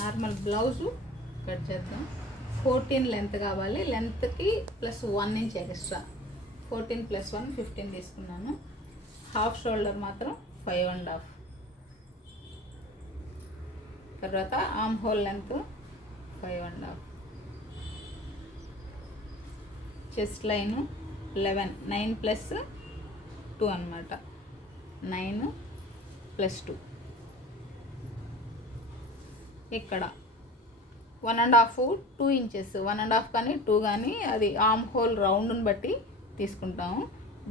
Normal blouse cut చేద్దాం. 14 length కావాలి, లెంత్కి plus 1 inch extra. 14 + 1 15 తీసుకున్నాను. హాఫ్ షోల్డర్ మాత్రం 5.5. తర్వాత arm whole length 5.5. Chest line 11, 9 + 2 అన్నమాట. 9 + 2. ఇక్కడ 1.5 2 ఇంచెస్, 1.5 కానీ 2 కానీ అది ఆర్మ్ హోల్ రౌండ్ని బట్టి తీసుకుంటాము.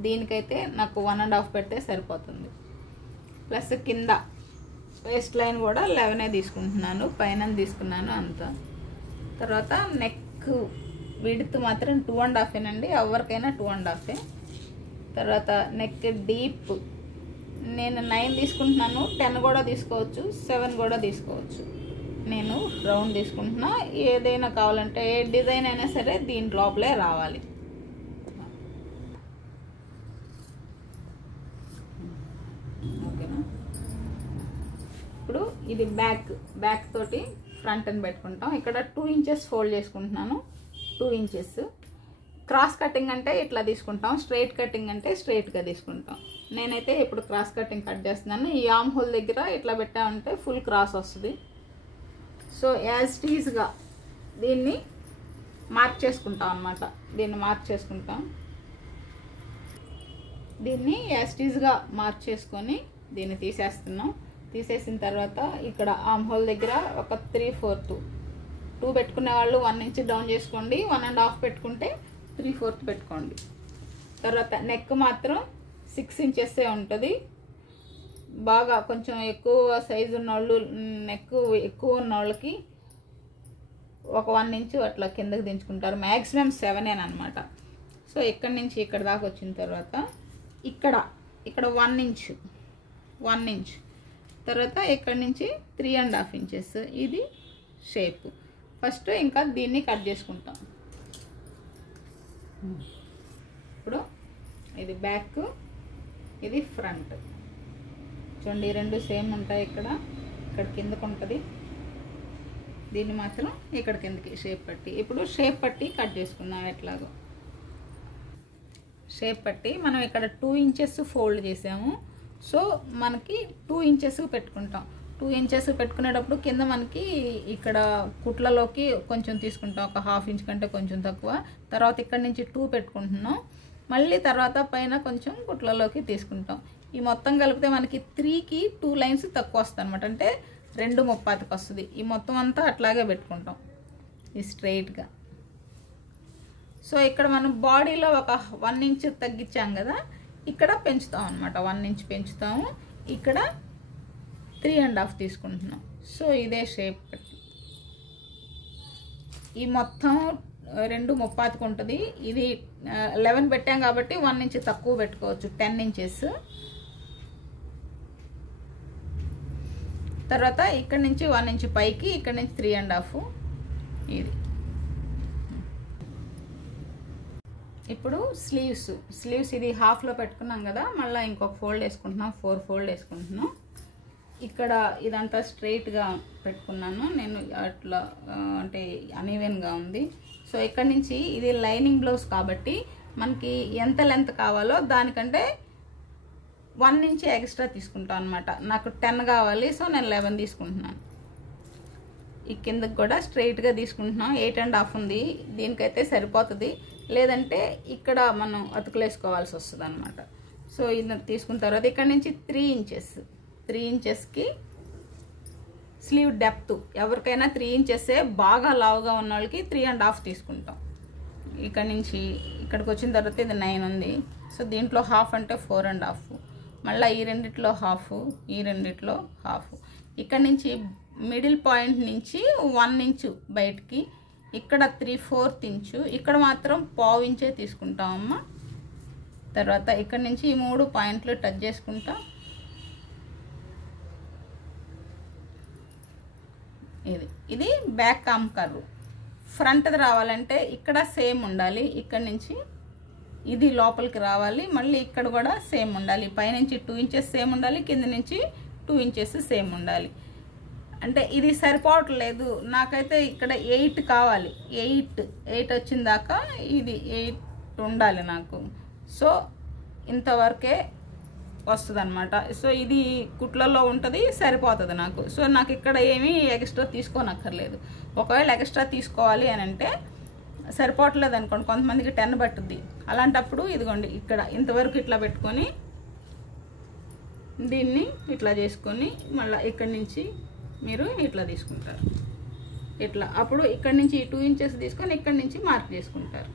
దీనికైతే నాకు 1.5 పెడితే సరిపోతుంది. ప్లస్ కింద వేస్ట్ లైన్ కూడా 11 తీసుకుంటున్నాను, పైన తీసుకున్నాను అంత. తర్వాత నెక్ విడ్త్ మాత్రం 2.5 అండి, ఎవరికైనా 2.5. తర్వాత నెక్ డీప్ నేను 9 తీసుకుంటున్నాను, 10 కూడా తీసుకోవచ్చు, 7 కూడా తీసుకోవచ్చు. నేను రౌండ్ తీసుకుంటున్నా. ఏదైనా కావాలంటే ఏ డిజైన్ అయినా సరే దీని లోపలే రావాలి. ఓకేనా? ఇప్పుడు ఇది బ్యాక్ తోటి ఫ్రంట్ అని పెట్టుకుంటాం. ఇక్కడ 2 ఇంచెస్ ఫోల్డ్ చేసుకుంటున్నాను. 2 ఇంచెస్. క్రాస్ కటింగ్ అంటే ఇట్లా తీసుకుంటాం, స్ట్రైట్ కటింగ్ అంటే స్ట్రైట్గా తీసుకుంటాం. నేనైతే ఇప్పుడు క్రాస్ కటింగ్ కట్ చేస్తున్నాను. ఈ ఆర్మ్ హోల్ దగ్గర ఇట్లా పెట్టామంటే ఫుల్ క్రాస్ వస్తుంది. సో యాజ్ టీజ్గా దీన్ని మార్క్ చేసుకుంటాం అన్నమాట. దీన్ని మార్క్ చేసుకుంటాం. దీన్ని యాజ్ టీజ్గా మార్క్ చేసుకొని దీన్ని తీసేస్తున్నాం. తీసేసిన తర్వాత ఇక్కడ ఆర్మ్ హోల్ దగ్గర ఒక 3/4, 2 పెట్టుకునే వాళ్ళు 1 ఇంచ్ డౌన్ చేసుకోండి, 1.5 పెట్టుకుంటే 3/4 పెట్టుకోండి. తర్వాత నెక్ మాత్రం 6 ఇంచెస్ ఉంటుంది. బాగా కొంచెం ఎక్కువ సైజు ఉన్నోళ్ళు, నెక్ ఎక్కువ ఉన్న వాళ్ళకి ఒక 1 ఇంచ్ అట్లా కిందకి దించుకుంటారు. మ్యాక్సిమం 7 అనమాట. సో ఇక్కడి నుంచి ఇక్కడ దాకా వచ్చిన తర్వాత ఇక్కడ 1 ఇంచ్, తర్వాత ఇక్కడ నుంచి 3.5 ఇంచెస్. ఇది షేప్. ఫస్ట్ ఇంకా దీన్ని కట్ చేసుకుంటాం. ఇప్పుడు ఇది బ్యాక్, ఇది ఫ్రంట్. చూడండి, 2 సేమ్ ఉంటాయి. ఇక్కడ కిందకు ఉంటుంది, దీన్ని మాత్రం ఇక్కడ కిందకి షేప్ పట్టి. ఇప్పుడు షేప్ పట్టి కట్ చేసుకుందాం. ఎట్లాగో షేప్ పట్టి మనం ఇక్కడ 2 ఇంచెస్ ఫోల్డ్ చేసాము. సో మనకి 2 ఇంచెస్ పెట్టుకుంటాం. 2 ఇంచెస్ పెట్టుకునేటప్పుడు కింద మనకి ఇక్కడ కుట్లలోకి కొంచెం తీసుకుంటాం, ఒక 1/2 ఇంచ్ కంటే కొంచెం తక్కువ. తర్వాత ఇక్కడ నుంచి 2 పెట్టుకుంటున్నాం. మళ్ళీ తర్వాత పైన కొంచెం కుట్లలోకి తీసుకుంటాం. ఈ మొత్తం కలిపితే మనకి 3కి 2 లైన్స్ తక్కువ వస్తుంది అనమాట. అంటే 2.35కి వస్తుంది. ఈ మొత్తం అంతా అట్లాగే పెట్టుకుంటాం ఈ స్ట్రైట్గా. సో ఇక్కడ మనం బాడీలో ఒక 1 ఇంచ్ తగ్గించాం కదా, ఇక్కడ పెంచుతాం అనమాట. 1 ఇంచ్ పెంచుతాము. ఇక్కడ 3.5 తీసుకుంటున్నాం. సో ఇదే షేప్. ఈ మొత్తం 2.35కి ఉంటుంది. ఇది 11 పెట్టాం కాబట్టి 1 ఇంచ్ తక్కువ పెట్టుకోవచ్చు, 10 ఇంచెస్. తర్వాత ఇక్కడ నుంచి 1 ఇంచ్ పైకి, ఇక్కడ నుంచి 3.5. ఇది ఇప్పుడు స్లీవ్స్ ఇది హాఫ్లో పెట్టుకున్నాం కదా, మళ్ళీ ఇంకొక ఫోల్డ్ వేసుకుంటున్నాం. 4 ఫోల్డ్ వేసుకుంటున్నాం. ఇక్కడ ఇదంతా స్ట్రైట్గా పెట్టుకున్నాను నేను, అట్లా అంటే అన్ఈవెన్గా ఉంది. సో ఇక్కడ నుంచి ఇది లైనింగ్ బ్లౌజ్ కాబట్టి మనకి ఎంత లెంత్ కావాలో దానికంటే 1 ఇంచ్ ఎక్స్ట్రా తీసుకుంటాం అనమాట. నాకు 10 కావాలి, సో నేను 11 తీసుకుంటున్నాను. ఈ కిందకి కూడా స్ట్రైట్గా తీసుకుంటున్నాం. 8.5 ఉంది, దీనికైతే సరిపోతుంది. లేదంటే ఇక్కడ మనం అతుకులేసుకోవాల్సి వస్తుంది అనమాట. సో ఇది తీసుకున్న తర్వాత ఇక్కడ నుంచి 3 ఇంచెస్కి స్లీవ్ డెప్త్ ఎవరికైనా 3 ఇంచెస్ బాగా లావుగా ఉన్న వాళ్ళకి 3.5 తీసుకుంటాం. ఇక్కడ నుంచి ఇక్కడికి వచ్చిన తర్వాత ఇది 9 ఉంది. సో దీంట్లో హాఫ్ అంటే 4.5. మళ్ళీ ఈ రెండిట్లో హాఫ్, ఈ రెండిట్లో హాఫ్. ఇక్కడ నుంచి మిడిల్ పాయింట్ నుంచి 1 ఇంచు బయటికి, ఇక్కడ 3/4 ఇంచు, ఇక్కడ మాత్రం 1/2 ఇంచే తీసుకుంటామమ్మ. తర్వాత ఇక్కడ నుంచి ఈ 3 పాయింట్లు టచ్ చేసుకుంటా ఇది బ్యాక్ ఆర్మ్ కర్వ్. ఫ్రంట్ది రావాలంటే ఇక్కడ సేమ్ ఉండాలి. ఇక్కడ నుంచి ఇది లోపలికి రావాలి. మళ్ళీ ఇక్కడ కూడా సేమ్ ఉండాలి. పైనుంచి 2 ఇంచెస్ సేమ్ ఉండాలి, కింద నుంచి 2 ఇంచెస్ సేమ్ ఉండాలి. అంటే ఇది సరిపోవట్లేదు నాకైతే, ఇక్కడ 8 కావాలి. 8 వచ్చిన దాకా ఇది 8 ఉండాలి నాకు. సో ఇంతవరకే వస్తుంది అనమాట. సో ఇది కుట్లలో ఉంటుంది, సరిపోతుంది నాకు. సో నాకు ఇక్కడ ఏమీ ఎక్స్ట్రా తీసుకోనక్కర్లేదు. ఒకవేళ ఎక్స్ట్రా తీసుకోవాలి అని అంటే సరిపోవట్లేదు అనుకోండి, కొంతమందికి 10 పట్టుద్ది. అలాంటప్పుడు ఇదిగోండి ఇక్కడ ఇంతవరకు ఇట్లా పెట్టుకొని దీన్ని ఇట్లా చేసుకొని మళ్ళీ ఇక్కడి నుంచి మీరు ఇట్లా తీసుకుంటారు. ఇట్లా అప్పుడు ఇక్కడి నుంచి 2 ఇంచెస్ తీసుకొని ఇక్కడి నుంచి మార్క్ చేసుకుంటారు.